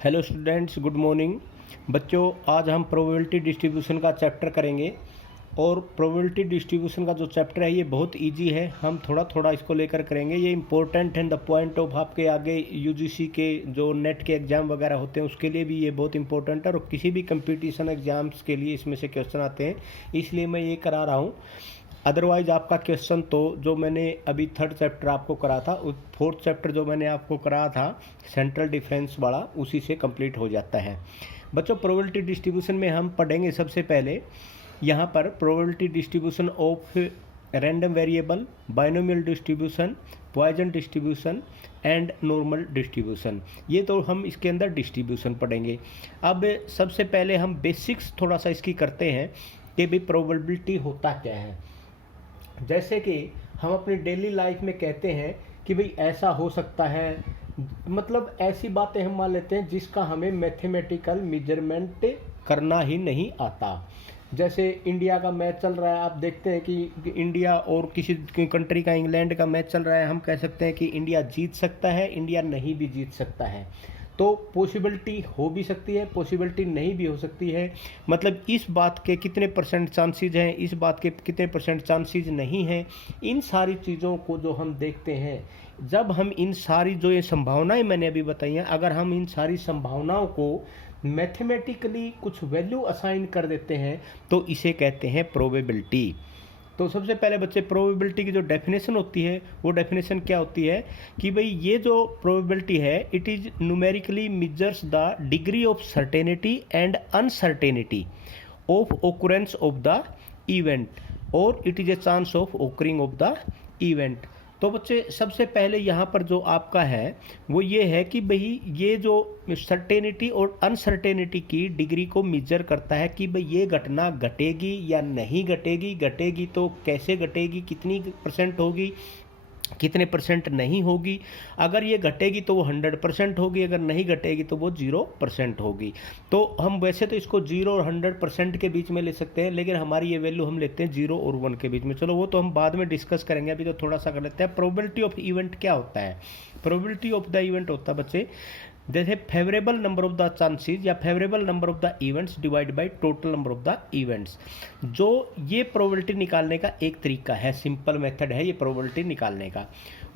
Hello students, good morning. बच्चों, आज हम प्रोबेबिलिटी डिस्ट्रीब्यूशन का चैप्टर करेंगे और प्रोबेबिलिटी डिस्ट्रीब्यूशन का जो चैप्टर है ये बहुत इजी है। हम थोड़ा थोड़ा इसको लेकर करेंगे। ये इंपॉर्टेंट है द पॉइंट ऑफ आपके आगे यूजीसी के जो नेट के एग्ज़ाम वगैरह होते हैं उसके लिए भी ये बहुत इंपॉर्टेंट है और किसी भी कंपटीशन एग्ज़ाम्स के लिए इसमें से क्वेश्चन आते हैं, इसलिए मैं ये करा रहा हूँ। अदरवाइज आपका क्वेश्चन तो जो मैंने अभी थर्ड चैप्टर आपको करा था, उस फोर्थ चैप्टर जो मैंने आपको कराया था सेंट्रल डिफरेंस वाला, उसी से कंप्लीट हो जाता है। बच्चों, प्रोबेबिलिटी डिस्ट्रीब्यूशन में हम पढ़ेंगे सबसे पहले यहाँ पर probability distribution of random variable, binomial distribution, Poisson distribution and normal distribution. ये तो हम इसके अंदर डिस्ट्रीब्यूशन पढ़ेंगे। अब सबसे पहले हम बेसिक्स थोड़ा सा इसकी करते हैं कि भाई प्रोबेबिलिटी होता क्या है। जैसे कि हम अपनी डेली लाइफ में कहते हैं कि भाई ऐसा हो सकता है, मतलब ऐसी बातें हम मान लेते हैं जिसका हमें मैथमेटिकल मेजरमेंट करना ही नहीं आता। जैसे इंडिया का मैच चल रहा है, आप देखते हैं कि इंडिया और किसी कंट्री का, इंग्लैंड का मैच चल रहा है, हम कह सकते हैं कि इंडिया जीत सकता है, इंडिया नहीं भी जीत सकता है। तो पॉसिबिलिटी हो भी सकती है, पॉसिबिलिटी नहीं भी हो सकती है। मतलब इस बात के कितने परसेंट चांसेस हैं, इस बात के कितने परसेंट चांसेस नहीं हैं, इन सारी चीज़ों को जो हम देखते हैं, जब हम इन सारी जो ये संभावनाएं मैंने अभी बताई हैं, अगर हम इन सारी संभावनाओं को मैथमेटिकली कुछ वैल्यू असाइन कर देते हैं तो इसे कहते हैं प्रोबेबिलिटी। तो सबसे पहले बच्चे, प्रोबेबिलिटी की जो डेफिनेशन होती है वो डेफिनेशन क्या होती है कि भाई ये जो प्रोबेबिलिटी है, it is numerically measures the degree of certainty and uncertainty of occurrence of the event और it is a chance of occurring of the event. तो बच्चे, सबसे पहले यहाँ पर जो आपका है वो ये है कि भाई ये जो सर्टेनिटी और अनसर्टेनिटी की डिग्री को मेजर करता है कि भाई ये घटना घटेगी या नहीं घटेगी, घटेगी तो कैसे घटेगी, कितनी परसेंट होगी, कितने परसेंट नहीं होगी। अगर ये घटेगी तो वो 100% होगी, अगर नहीं घटेगी तो वो 0% होगी। तो हम वैसे तो इसको 0 और 100% के बीच में ले सकते हैं, लेकिन हमारी ये वैल्यू हम लेते हैं 0 और 1 के बीच में। चलो वो तो हम बाद में डिस्कस करेंगे, अभी तो थोड़ा सा कर लेते हैं। प्रोबेबिलिटी ऑफ इवेंट क्या होता है? प्रोबेबिलिटी ऑफ द इवेंट होता है बच्चे, जैसे favourable number of the chances या favourable number of the events divide by total number of the events. जो ये प्रोबेबिलिटी निकालने का एक तरीका है, सिंपल मेथड है ये प्रोबेबिलिटी निकालने का।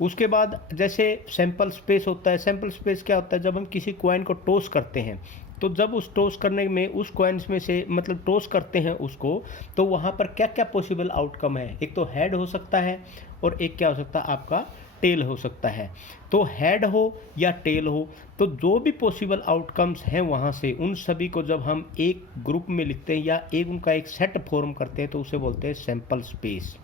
उसके बाद जैसे सैंपल स्पेस होता है। सैंपल स्पेस क्या होता है? जब हम किसी कॉइन को टॉस करते हैं, तो जब उस टॉस करने में उस कॉइन्स में से, मतलब टॉस करते हैं उसको, तो वहाँ पर क्या क्या पॉसिबल आउटकम है। एक तो हेड हो सकता है और एक क्या हो सकता है, आपका टेल हो सकता है। तो हेड हो या टेल हो, तो जो भी पॉसिबल आउटकम्स हैं वहाँ से, उन सभी को जब हम एक ग्रुप में लिखते हैं या एक उनका एक सेट फॉर्म करते हैं तो उसे बोलते हैं सैंपल स्पेस।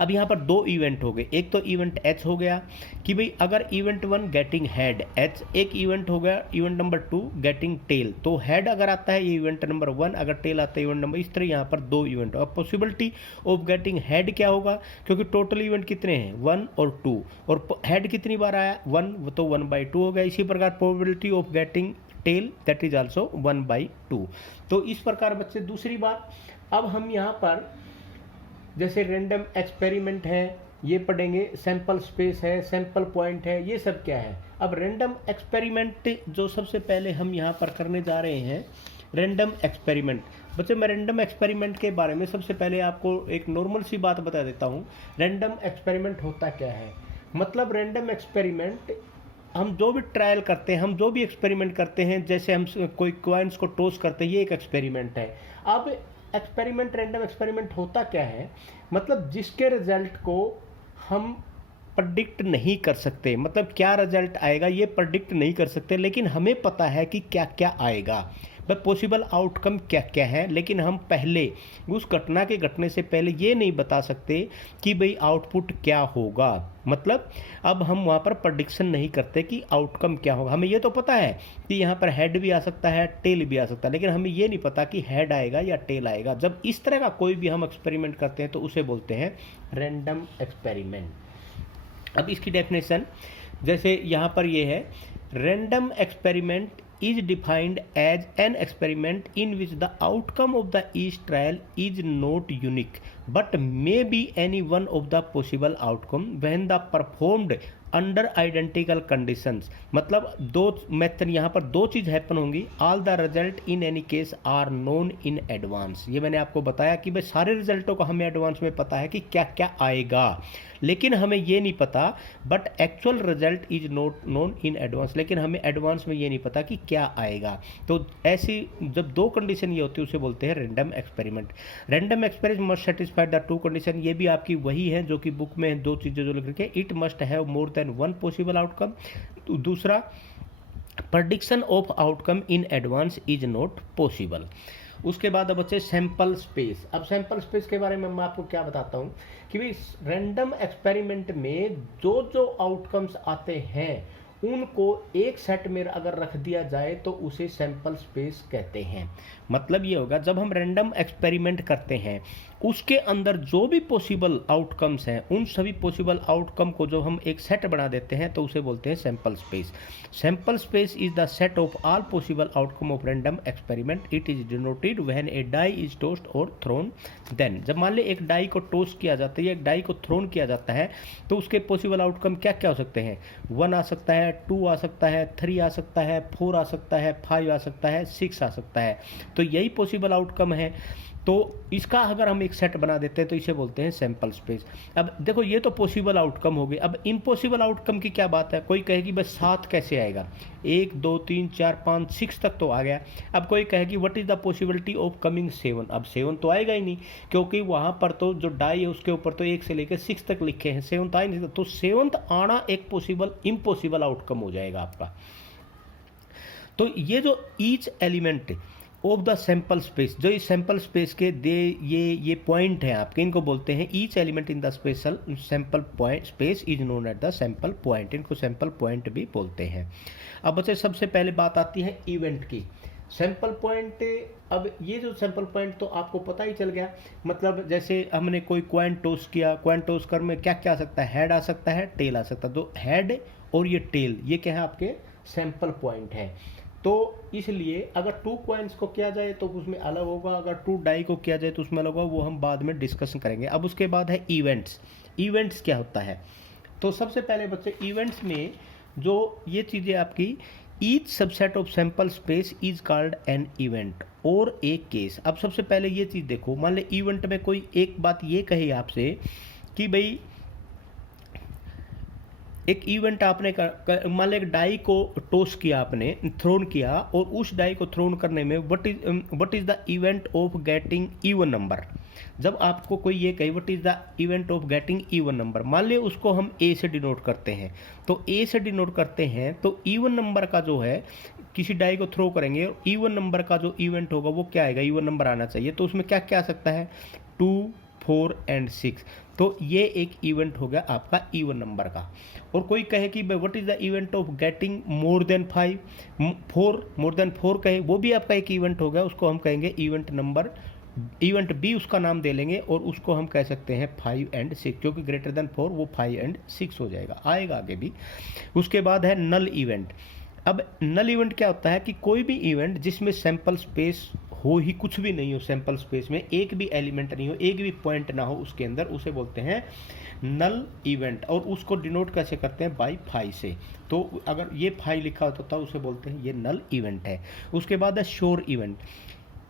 अब यहाँ पर दो इवेंट हो गए। एक तो इवेंट एच हो गया कि भाई अगर इवेंट 1 गेटिंग हेड एच, एक इवेंट हो गया इवेंट नंबर 2 गेटिंग टेल। तो हेड अगर आता है ये इवेंट नंबर 1, अगर टेल आता है इवेंट नंबर, इस तरह यहाँ पर दो इवेंट। अब पॉसिबिलिटी ऑफ गेटिंग हेड क्या होगा, क्योंकि टोटल इवेंट कितने हैं 1 और 2, और हेड कितनी बार आया 1, तो 1/2 हो गया। इसी प्रकार probability of getting tail that is also 1/2। तो इस प्रकार बच्चे, दूसरी बात, अब हम यहाँ पर जैसे रैंडम एक्सपेरिमेंट है ये पढ़ेंगे, सैंपल स्पेस है, सैंपल पॉइंट है, ये सब क्या है। अब रैंडम एक्सपेरिमेंट जो सबसे पहले हम यहाँ पर करने जा रहे हैं, रैंडम एक्सपेरिमेंट। बच्चे, मैं रैंडम एक्सपेरिमेंट के बारे में सबसे पहले आपको एक नॉर्मल सी बात बता देता हूँ। रैंडम एक्सपेरिमेंट होता क्या है? मतलब रैंडम एक्सपेरिमेंट, हम जो भी ट्रायल करते हैं, हम जो भी एक्सपेरिमेंट करते हैं, जैसे हम कोई कॉइन्स को टॉस करते हैं, ये एक एक्सपेरिमेंट है। अब एक्सपेरिमेंट, रैंडम एक्सपेरिमेंट होता क्या है? मतलब जिसके रिजल्ट को हम प्रेडिक्ट नहीं कर सकते, मतलब क्या रिजल्ट आएगा ये प्रेडिक्ट नहीं कर सकते, लेकिन हमें पता है कि क्या क्या आएगा, भाई पॉसिबल आउटकम क्या क्या है, लेकिन हम पहले उस घटना के घटने से पहले ये नहीं बता सकते कि भाई आउटपुट क्या होगा। मतलब अब हम वहाँ पर प्रेडिक्शन नहीं करते कि आउटकम क्या होगा। हमें ये तो पता है कि यहाँ पर हेड भी आ सकता है, टेल भी आ सकता है, लेकिन हमें ये नहीं पता कि हेड आएगा या टेल आएगा। जब इस तरह का कोई भी हम एक्सपेरिमेंट करते हैं तो उसे बोलते हैं रैंडम एक्सपेरिमेंट। अब इसकी डेफिनेशन जैसे यहाँ पर ये है, random experiment is defined as an experiment in which the outcome of the each trial is not unique but may be any one of the possible outcome when the performed under identical conditions, मतलब दो method, यहाँ पर दो चीज़ happen होंगी। All the result in any case are known in advance, ये मैंने आपको बताया कि भाई सारे रिजल्टों को हमें एडवांस में पता है कि क्या क्या आएगा, लेकिन हमें ये नहीं पता, but actual result is not known in advance, लेकिन हमें एडवांस में ये नहीं पता कि क्या आएगा। तो ऐसी जब दो कंडीशन ये होती है उसे बोलते हैं random experiment. Random experiment must satisfy the two condition, ये भी आपकी वही है जो कि बुक में दो चीज़ें जो लिख रखी है, it must have more than one possible outcome, दूसरा prediction of outcome in advance is not possible. उसके बाद अब बच्चे सैंपल स्पेस। अब सैंपल स्पेस के बारे में मैं आपको क्या बताता हूँ कि भाई रैंडम एक्सपेरिमेंट में जो जो आउटकम्स आते हैं उनको एक सेट में अगर रख दिया जाए तो उसे सैंपल स्पेस कहते हैं। मतलब ये होगा जब हम रैंडम एक्सपेरिमेंट करते हैं उसके अंदर जो भी पॉसिबल आउटकम्स हैं उन सभी पॉसिबल आउटकम को जो हम एक सेट बना देते हैं तो उसे बोलते हैं sample space. Sample space is the set of all possible outcome of random experiment. It is denoted when a die is tossed और थ्रोन। देन जब मान ली एक डाई को टोस्ट किया जाता है या एक डाई को थ्रोन किया जाता है तो उसके पॉसिबल आउटकम क्या क्या हो सकते हैं? 1 आ सकता है, 2 आ सकता है, 3 आ सकता है, 4 आ सकता है, 5 आ सकता है, 6 आ सकता है। तो यही पॉसिबल आउटकम है। तो इसका अगर हम एक सेट बना देते हैं तो इसे बोलते हैं सैंपल स्पेस। अब देखो ये तो पॉसिबल आउटकम हो गए। अब इम्पॉसिबल आउटकम की क्या बात है? कोई कहेगी बस 7 कैसे आएगा? 1 2 3 4 5 6 तक तो आ गया। अब कोई कहेगी what is the possibility of coming 7? अब 7 तो आएगा ही नहीं, क्योंकि वहां पर तो जो डाई है उसके ऊपर तो 1 से लेकर 6 तक लिखे हैं, 7 तो आ ही नहीं। तो 7 आना एक पॉसिबल इम्पॉसिबल आउटकम हो जाएगा आपका। तो ये जो each element of the sample space, जो इस सैंपल स्पेस के ये पॉइंट हैं आपके, इनको बोलते हैं each element in the special sample point space is known at the sample point. इनको सैंपल पॉइंट भी बोलते हैं। अब बच्चे सबसे पहले बात आती है इवेंट की। सैंपल पॉइंट, अब ये जो सैंपल पॉइंट तो आपको पता ही चल गया। मतलब जैसे हमने कोई कॉइन टॉस किया, कॉइन टॉस कर में क्या क्या आ सकता है? हेड आ सकता है, टेल आ सकता है। तो हेड और ये टेल ये क्या है? आपके सैंपल पॉइंट है। तो इसलिए अगर 2 कॉइन्स को किया जाए तो उसमें अलग होगा, अगर 2 डाई को किया जाए तो उसमें अलग होगा, वो हम बाद में डिस्कशन करेंगे। अब उसके बाद है इवेंट्स। इवेंट्स क्या होता है? तो सबसे पहले बच्चे इवेंट्स में जो ये चीज़ें आपकी, each subset of sample space is called an event और एक केस। अब सबसे पहले ये चीज़ देखो, मान ले इवेंट में कोई एक बात ये कही आपसे कि भाई एक इवेंट आपने मान लो एक डाई को टॉस किया, आपने थ्रोन किया, और उस डाई को थ्रोन करने में what is the event of getting even number. जब आपको कोई ये कहे what is the event of getting even number, मान लिया उसको हम ए से डिनोट करते हैं। तो ए से डिनोट करते हैं तो इवन नंबर का जो है, किसी डाई को थ्रो करेंगे और इवन नंबर का जो इवेंट होगा वो क्या आएगा? इवन नंबर आना चाहिए। तो उसमें क्या क्या आ सकता है? 2 4 एंड 6। तो ये एक इवेंट हो गया आपका इवन नंबर का। और कोई कहे कि भाई what is the event of getting more than 5, 4 more than 4 कहे, वो भी आपका एक इवेंट हो गया। उसको हम कहेंगे इवेंट नंबर, इवेंट बी उसका नाम दे लेंगे और उसको हम कह सकते हैं 5 एंड 6, क्योंकि ग्रेटर देन 4 वो 5 एंड 6 हो जाएगा, आएगा आगे भी। उसके बाद है नल इवेंट। अब नल इवेंट क्या होता है कि कोई भी इवेंट जिसमें सैंपल स्पेस हो ही कुछ भी नहीं हो, सैंपल स्पेस में एक भी एलिमेंट नहीं हो, एक भी पॉइंट ना हो उसके अंदर, उसे बोलते हैं नल इवेंट। और उसको डिनोट कैसे करते हैं? बाई 5 से। तो अगर ये 5 लिखा होता था उसे बोलते हैं ये नल इवेंट है। उसके बाद है sure event.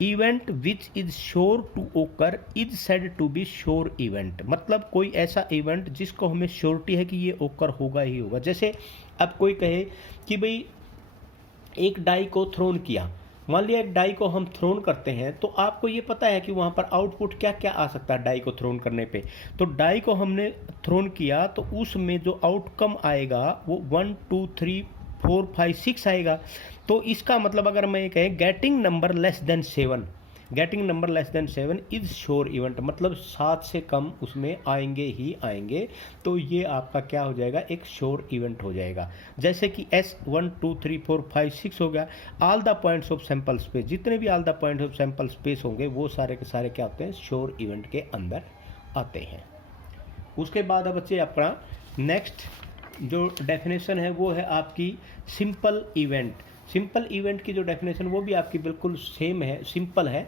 Event which is sure to occur is said to be sure event. मतलब कोई ऐसा इवेंट जिसको हमें श्योरिटी है कि ये ओकर होगा ही होगा। जैसे अब कोई कहे कि भाई एक डाई को थ्रोन किया, मान लिया एक डाई को हम थ्रोन करते हैं, तो आपको ये पता है कि वहाँ पर आउटपुट क्या क्या आ सकता है डाई को थ्रोन करने पे। तो डाई को हमने थ्रोन किया तो उसमें जो आउटकम आएगा वो 1 2 3 4 5 6 आएगा। तो इसका मतलब अगर मैं ये कहें getting number less than 7, getting number less than 7 is sure event, मतलब 7 से कम उसमें आएंगे ही आएंगे। तो ये आपका क्या हो जाएगा? एक श्योर इवेंट हो जाएगा। जैसे कि S 1 2 3 4 5 6 हो गया। All the points of sample space, जितने भी all the points of sample space होंगे वो सारे के सारे क्या होते हैं? श्योर इवेंट के अंदर आते हैं। उसके बाद अब बच्चे अपना नेक्स्ट जो डेफिनेशन है वो है आपकी सिंपल इवेंट। सिंपल इवेंट की जो डेफिनेशन वो भी आपकी बिल्कुल सेम है, सिंपल है।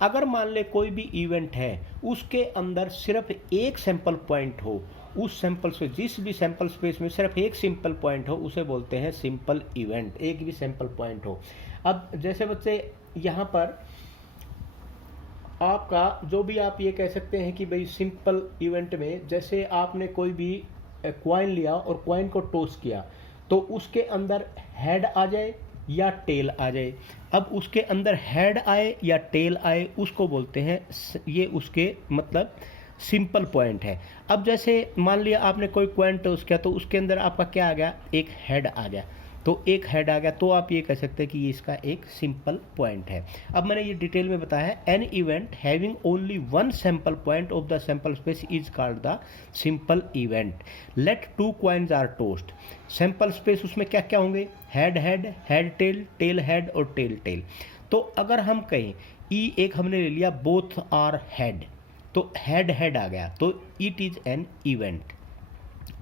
अगर मान ले कोई भी इवेंट है उसके अंदर सिर्फ एक सैंपल पॉइंट हो, उस सैंपल स्पेस, जिस भी सैंपल स्पेस में सिर्फ एक सिंपल पॉइंट हो उसे बोलते हैं सिंपल इवेंट, एक भी सैंपल पॉइंट हो। अब जैसे बच्चे यहाँ पर आपका जो भी आप ये कह सकते हैं कि भाई सिंपल इवेंट में जैसे आपने कोई भी कॉइन लिया और कॉइन को टॉस किया तो उसके अंदर हेड आ जाए या टेल आ जाए। अब उसके अंदर हेड आए या टेल आए उसको बोलते हैं, ये उसके मतलब सिंपल पॉइंट है। अब जैसे मान लिया आपने कोई कॉइन टॉस किया तो उसके अंदर आपका क्या आ गया, एक हेड आ गया, तो एक हेड आ गया तो आप ये कह सकते हैं कि ये इसका एक सिंपल पॉइंट है। अब मैंने ये डिटेल में बताया है, an event having only one sample point of the sample space is called the simple event. Let two coins are tossed, sample space उसमें क्या क्या होंगे, head head, head tail, tail head और टेल टेल। तो अगर हम कहें E एक हमने ले लिया बोथ आर हेड, तो हेड हेड आ गया तो इट इज एन इवेंट।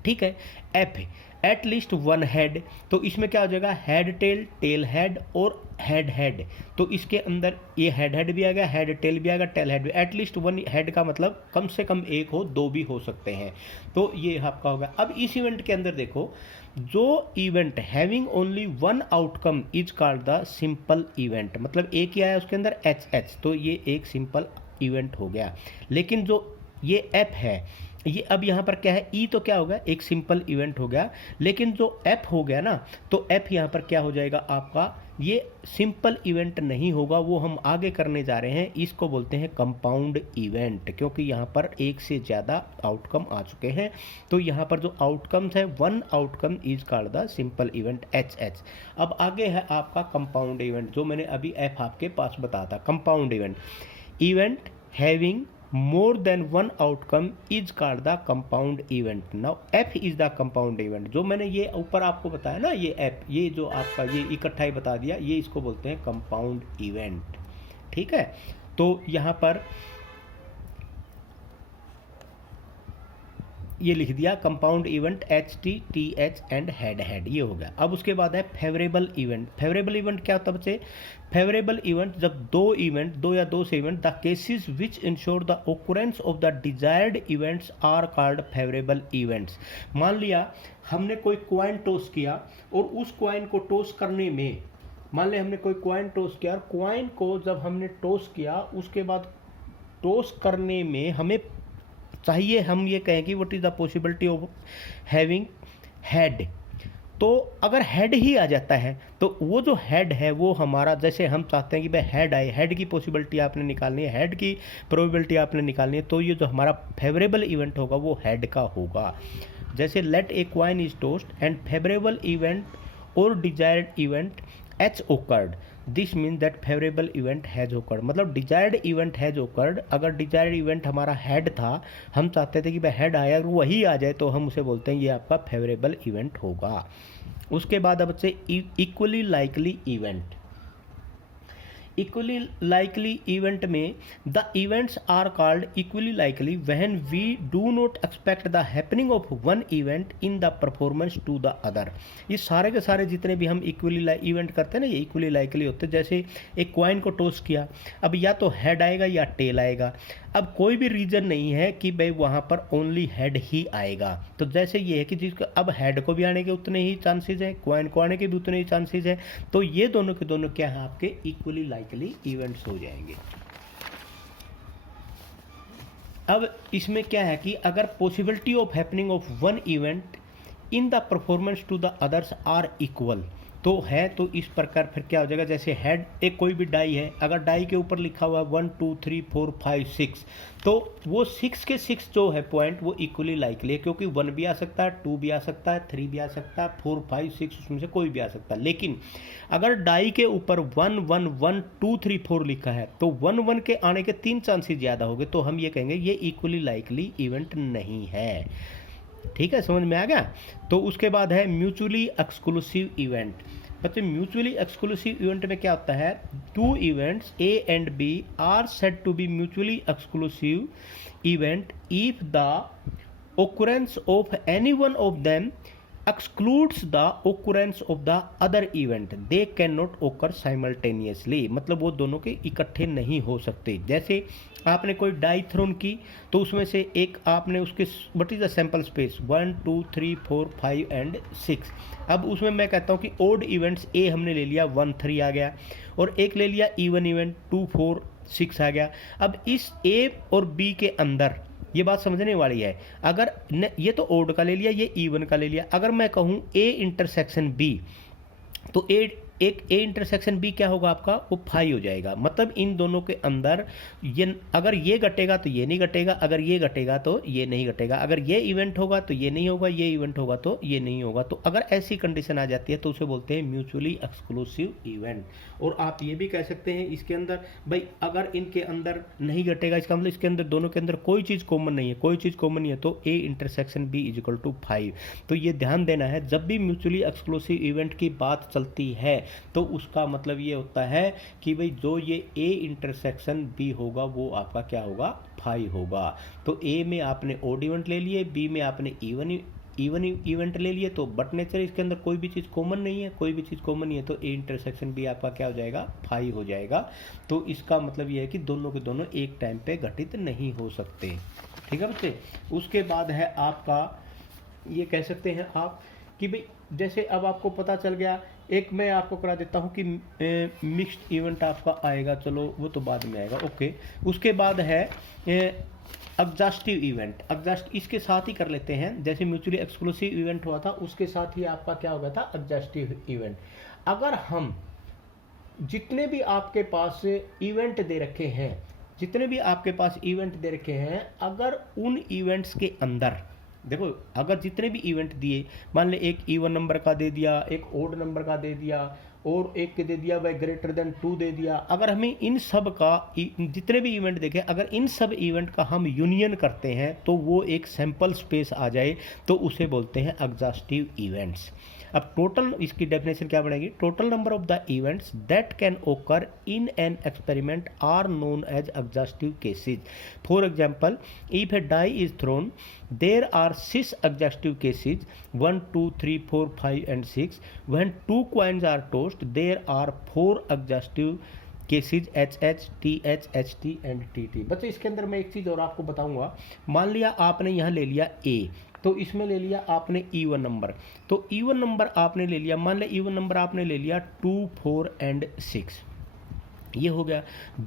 ठीक है, F at least one head, तो इसमें क्या हो जाएगा, हेड टेल, टेल हेड और हेड हेड, तो इसके अंदर ये हेड हेड भी आ गया, हेड टेल भी आ गया, टेल हेड भी। एट लीस्ट वन हेड का मतलब कम से कम एक हो, दो भी हो सकते हैं, तो ये आपका होगा। अब इस इवेंट के अंदर देखो, जो event having only one outcome is called the simple event, मतलब एक ही आया उसके अंदर एच एच, तो ये एक सिंपल इवेंट हो गया। लेकिन जो ये एप है ये अब यहाँ पर क्या है, ई तो क्या होगा, एक सिंपल इवेंट हो गया, लेकिन जो ऐप हो गया ना, तो ऐप यहाँ पर क्या हो जाएगा आपका, ये सिंपल इवेंट नहीं होगा, वो हम आगे करने जा रहे हैं, इसको बोलते हैं कंपाउंड इवेंट, क्योंकि यहाँ पर एक से ज़्यादा आउटकम आ चुके हैं। तो यहाँ पर जो आउटकम्स है, one outcome is called the simple event H H. अब आगे है आपका कंपाउंड इवेंट, जो मैंने अभी ऐप आपके पास बताया था। Compound event, event having more than one outcome is called the compound event. Now F is the compound event, जो मैंने ये ऊपर आपको बताया ना, ये F, ये जो आपका ये इकट्ठा ही बता दिया, ये इसको बोलते हैं कंपाउंड इवेंट। ठीक है, तो यहाँ पर ये लिख दिया compound event, H T T H and head head, ये हो गया। अब उसके बाद है फेवरेबल इवेंट। फेवरेबल इवेंट क्या होता है बच्चे, फेवरेबल इवेंट जब दो या दो से event, the cases which ensure the occurrence of the desired events are called favourable events. मान लिया हमने कोई कॉइन टॉस किया और उस कॉइन को टॉस करने में, मान लिया हमने कोई कॉइन टॉस किया और कॉइन को जब हमने टॉस किया उसके बाद टॉस करने में हमें चाहिए, हम ये कहें कि what is the possibility of having head, तो अगर हेड ही आ जाता है तो वो जो हेड है वो हमारा, जैसे हम चाहते हैं कि भाई हेड आए, हेड की पॉसिबिलिटी आपने निकालनी है, हेड की प्रोबेबिलिटी आपने निकालनी है, तो ये जो हमारा फेवरेबल इवेंट होगा वो हेड का होगा। जैसे let a coin is tossed and favourable event और desired event H occurred, this mean that favourable event has occurred, मतलब डिजायर्ड इवेंट हैज ओकर्ड। अगर डिजायर्ड इवेंट हमारा हेड था, हम चाहते थे कि भाई हेड आया और वही आ जाए, तो हम उसे बोलते हैं ये आपका फेवरेबल इवेंट होगा। उसके बाद अब से equally likely event. Equally likely event में the events are called equally likely when we do not expect the happening of one event in the performance to the other. ये सारे के सारे जितने भी हम इक्वली इवेंट करते हैं ना, ये इक्वली लाइकली होते हैं। जैसे एक कॉइन को टॉस किया, अब या तो हेड आएगा या टेल आएगा, अब कोई भी रीजन नहीं है कि भाई वहाँ पर ओनली हेड ही आएगा, तो जैसे ये है कि जिसको अब हेड को भी आने के उतने ही चांसेस हैं, कॉइन को आने के भी उतने ही चांसेस हैं, तो ये दोनों के दोनों क्या है आपके इक्वली लाइकली इवेंट्स हो जाएंगे। अब इसमें क्या है कि अगर possibility of happening of one event in the performance to the others are equal, तो है तो इस प्रकार फिर क्या हो जाएगा, जैसे हेड एक कोई भी डाई है, अगर डाई के ऊपर लिखा हुआ 1 2 3 4 5 6, तो वो 6 के 6 जो है पॉइंट वो इक्वली लाइकली है, क्योंकि 1 भी आ सकता है, 2 भी आ सकता है, 3 भी आ सकता है, 4 5 6 उसमें से कोई भी आ सकता है। लेकिन अगर डाई के ऊपर 1 1 1 2 3 4 लिखा है तो 1 1 के आने के 3 चांसेस ज़्यादा हो गए, तो हम ये कहेंगे ये इक्वली लाइकली इवेंट नहीं है। ठीक है, समझ में आ गया। तो उसके बाद है म्यूचुअली एक्सक्लूसिव इवेंट। बच्चे म्यूचुअली एक्सक्लूसिव इवेंट में क्या होता है, two events A and B are said to be mutually exclusive event if the occurrence of any one of them excludes the occurrence of the other event, they can not occur simultaneously, मतलब वो दोनों के इकट्ठे नहीं हो सकते। जैसे आपने कोई डाई थ्रोन की तो उसमें से एक आपने उसके what is the sample space 1 2 3 4 5 and 6। अब उसमें मैं कहता हूँ कि ओड इवेंट्स ए हमने ले लिया 1 3 आ गया, और एक ले लिया इवन इवेंट 2 4 6 आ गया। अब इस ए और बी के अंदर ये बात समझने वाली है, अगर ये तो ओड का ले लिया, ये इवन का ले लिया, अगर मैं कहूँ ए इंटरसेक्शन बी, तो एक ए इंटरसेक्शन बी क्या होगा आपका, वो 5 हो जाएगा। मतलब इन दोनों के अंदर ये अगर ये घटेगा तो ये नहीं घटेगा, अगर ये घटेगा तो ये नहीं घटेगा, अगर ये इवेंट होगा तो ये नहीं होगा, ये इवेंट होगा तो ये नहीं होगा। तो अगर ऐसी कंडीशन आ जाती है तो उसे बोलते हैं म्यूचुअली एक्सक्लूसिव इवेंट। और आप ये भी कह सकते हैं इसके अंदर भाई अगर इनके अंदर नहीं घटेगा, इसका मतलब इसके अंदर दोनों के अंदर कोई चीज़ कॉमन नहीं है, कोई चीज़ कॉमन नहीं है, तो A intersection B is equal to 5। तो ये ध्यान देना है, जब भी म्यूचुअली एक्सक्लूसिव इवेंट की बात चलती है तो उसका मतलब ये होता है कि भाई जो ये ए इंटरसेक्शन बी होगा वो आपका क्या होगा, 5 होगा। तो ए में आपने ओड इवेंट ले लिए, बी में आपने इवन इवेंट ले लिए, तो बट नेचर इसके अंदर कोई भी चीज़ कॉमन नहीं है, कोई भी चीज़ कॉमन नहीं है, तो ए इंटरसेक्शन बी आपका क्या हो जाएगा, 5 हो जाएगा। तो इसका मतलब ये है कि दोनों के दोनों एक टाइम पे घटित नहीं हो सकते। ठीक है बच्चे। उसके बाद है आपका, ये कह सकते हैं आप कि भाई जैसे अब आपको पता चल गया, एक मैं आपको करा देता हूँ कि मिक्स्ड इवेंट आपका आएगा, चलो वो तो बाद में आएगा, ओके। उसके बाद है एग्जॉस्टिव इवेंट। एग्जॉस्ट इसके साथ ही कर लेते हैं, जैसे म्यूचुअली एक्सक्लूसिव इवेंट हुआ था उसके साथ ही आपका क्या हो गया था, एग्जॉस्टिव इवेंट। अगर हम जितने भी आपके पास इवेंट दे रखे हैं, जितने भी आपके पास इवेंट दे रखे हैं, अगर उन इवेंट्स के अंदर देखो, अगर जितने भी इवेंट दिए, मान ले एक इवन नंबर का दे दिया, एक ओड नंबर का दे दिया, और एक के दे दिया भाई ग्रेटर देन 2 दे दिया, अगर हमें इन सब का जितने भी इवेंट देखे, अगर इन सब इवेंट का हम यूनियन करते हैं तो वो एक सैंपल स्पेस आ जाए, तो उसे बोलते हैं एग्जॉस्टिव इवेंट्स। अब टोटल इसकी डेफिनेशन क्या बनेगी, total number of the events that can occur in an experiment are known as exhaustive cases. For example, if a die is thrown there are 6 exhaustive cases 1 2 3 4 5 and 6. When 2 coins are tossed there are 4 exhaustive cases HH TH HT and TT। बच्चे इसके अंदर मैं एक चीज़ और आपको बताऊंगा, मान लिया आपने यहाँ ले लिया A, तो इसमें ले लिया आपने इवन नंबर, तो इवन नंबर आपने ले लिया, मान लिया इवन नंबर आपने ले लिया 2 4 एंड 6, ये हो गया।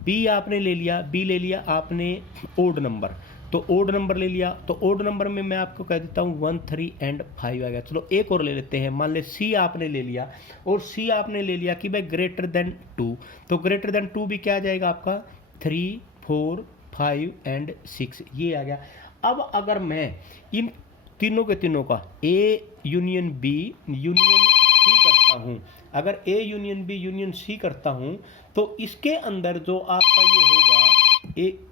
B आपने ले लिया, B ले लिया आपने ओड नंबर, तो ओड नंबर ले लिया, तो ओड नंबर में मैं आपको कह देता हूँ 1 3 एंड 5 आ गया। चलो एक और ले लेते हैं, मान ले C आपने ले लिया, और C आपने ले लिया कि भाई ग्रेटर देन 2, तो ग्रेटर देन 2 भी क्या आ जाएगा आपका 3 4 5 एंड 6, ये आ गया। अब अगर मैं इन तीनों के तीनों का A union B union C करता हूँ, अगर A union B union C करता हूँ, तो इसके अंदर जो आपका ये होगा